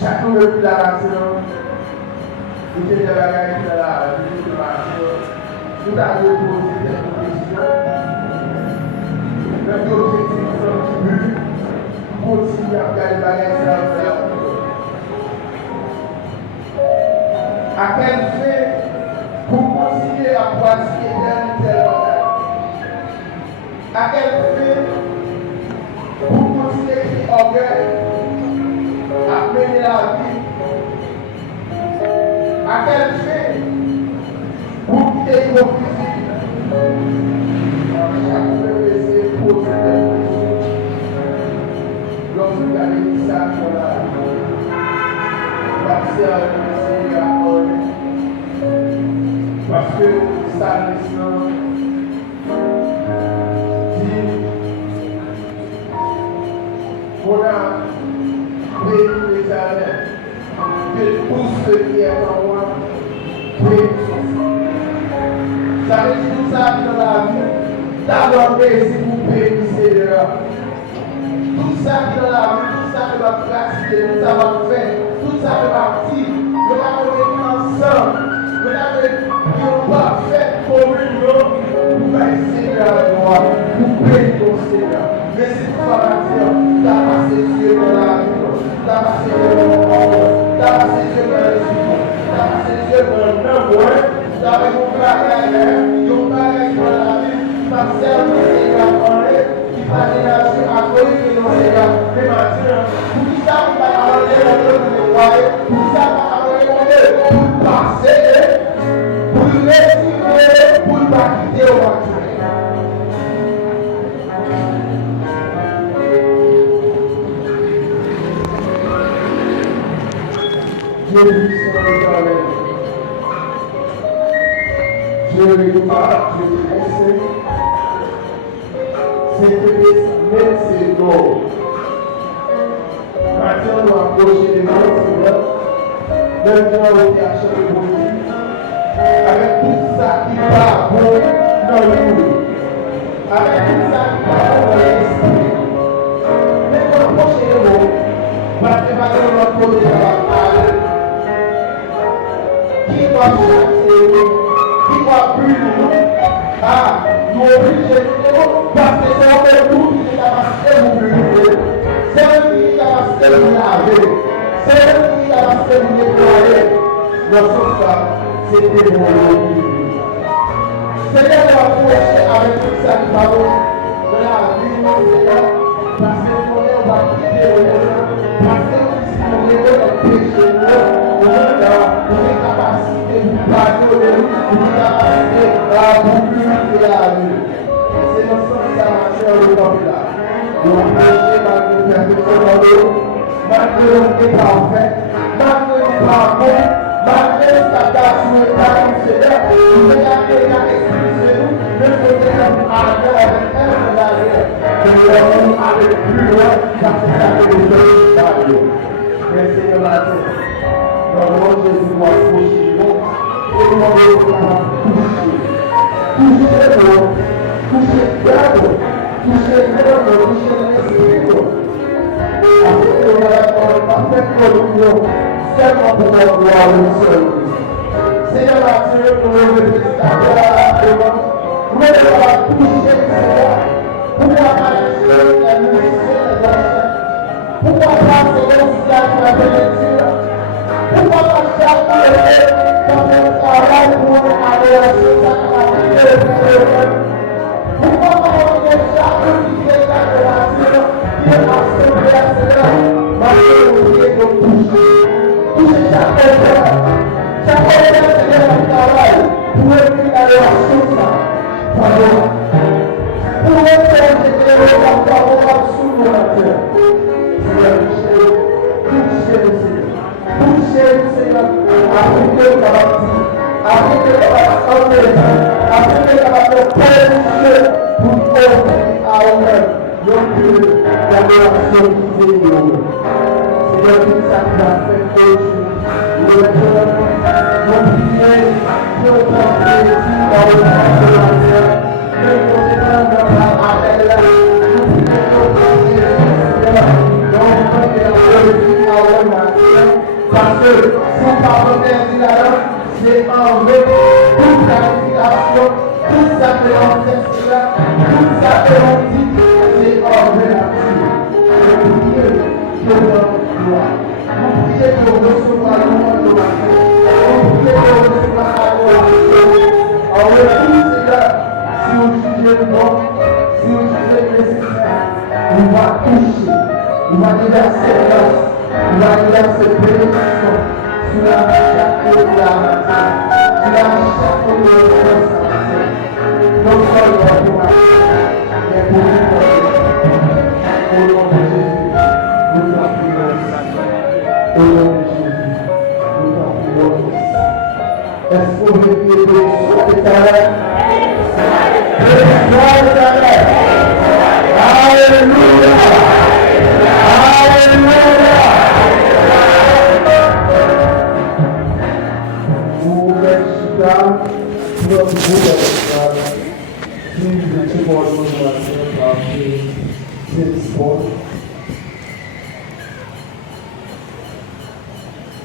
Chaque déclaration, il y a des bagages qui sont là, des déclarations, tout à reposer des questions. Même l'objectif sont plus, continuer à faire des bagages là. À quel fait pour continuer à pratiquer tel bagage? À quel fait pour continuer à orgueil? À mener la vie, à quel fait pour quitter l'hypocrisie, chaque fois essayer de poser des questions. Lorsque vous avez dit ça, parce que ça descend dit on a prié l'Éternel que tout ce qui est en moi prie ça veut dire tout ça dans la vie d'abord si vous bénissez de là tout ça qui dans la vie tout ça que va pratiquer tout ça va faire tout ça fait partie nous allons ensemble nous allons pas faire communion pour essayer la joie pour prier ton Seigneur mais si tu vas partir tu as passé Dieu dans la vie tu as passé Dieu dans le monde tu as passé Dieu dans l'esprit tu as passé Dieu dans le amour tu as fait mon bagage dans la vie tu as servi le Seigneur qui va l'énergie à cause de nos Seigneur mais maintenant pour qui ça vous va aller dans le foyer pour qui ça va aller pour passer pour retirer pour ne pas quitter au voiture. Dieu lui son éternel. Dieu lui parle, Dieu presse. C'est même ses noms. Maintenant, nous approchons des noms, Seigneur. Maintenant, on est à chaque bon avec tout ça qui va bon dans nous. Avec tout ça qui va bon dans l'esprit. Maintenant, approchez les mots. Parce que maintenant, on va poser la parole. Qui va chasser nous? Qui va brûler nous? Ah, nous obligés parce que c'est encore nous qui est capacité de vous brûler. C'est eux qui est capacité de vous laver. C'est eux qui est capacité de vous nettoyer. Dans ce cas, c'était mon vie. Seigneur, nous approcher avec tout ça qui va de la vie, Seigneur, parce que on va quitter le monde, parce que si on est dans le péché, on est capacité de pardonner, on est capacité de purifier la vie. C'est dans ce sens que ça marche au peuple là. Nous approcher malgré le perfection dans l'eau, malgré le est parfait, malgré le parfait. Malgré ce qu'a passé le temps, Seigneur, nous avons excusé nous, mais nous devons aller avec elle de l'arrière. Nous devons aller plus loin parce que ça fait des choses par Dieu. Mais Seigneur, matin, dans le nom de Jésus, nous approchons nous et nous devons toucher nous, toucher Dieu, toucher l'homme, toucher l'esprit. Parce que nous avons parfaite communion. Seulement pour notre gloire une seule. Seigneur, Dieu, pour nous féliciter devant, nous devons toucher le Seigneur, pouvoir marcher la musicien des anciens, pouvoir passer l'Occident qui va bénédire, pouvoir marcher à pied dans le travail pour aller à ce sacrament, pouvoir marcher chaque unité de la création qui est assemblée à Seigneur, marcher au pied de toucher. Chaque Seigneur qui travaille pour écrire la relation pour faire des choses favorables sur la terre. Seigneur, touchez le Seigneur. Touchez le Seigneur. Appliquez le garantie. Appliquez le garantie. Appliquez le garantie pour porter à eux la relation qui est Seigneur, tout ça qui va faire aujourd'hui. Le cœur, nos prières, nos pensées, dans le monde de la terre, le monde de la appel, nous prions nos prières, enlevé toute planification, tout ça que l'on fait, Seigneur, tout ça que l'on dit, c'est enlevé là-dessus. Et priez pour notre gloire. Vous priez pour recevoir le monde de la paix. Vous priez pour recevoir l'adoration. En retour, Seigneur, si vous jugez bon, si vous jugez nécessaire, on va toucher, on va déverser grâce, on va déverser bénédiction sur la chaque de la matière, sur la chaque de la matière. Non seulement pour la mais pour nous. Au nom de Jésus, nous t'en prions. Au nom de Jésus, nous t'en prions. Est-ce que vous voulez que le soit éternel? Alléluia! Alléluia! Vous êtes là, notre groupe est là. Si vous étiez pour le moment, c'est sport.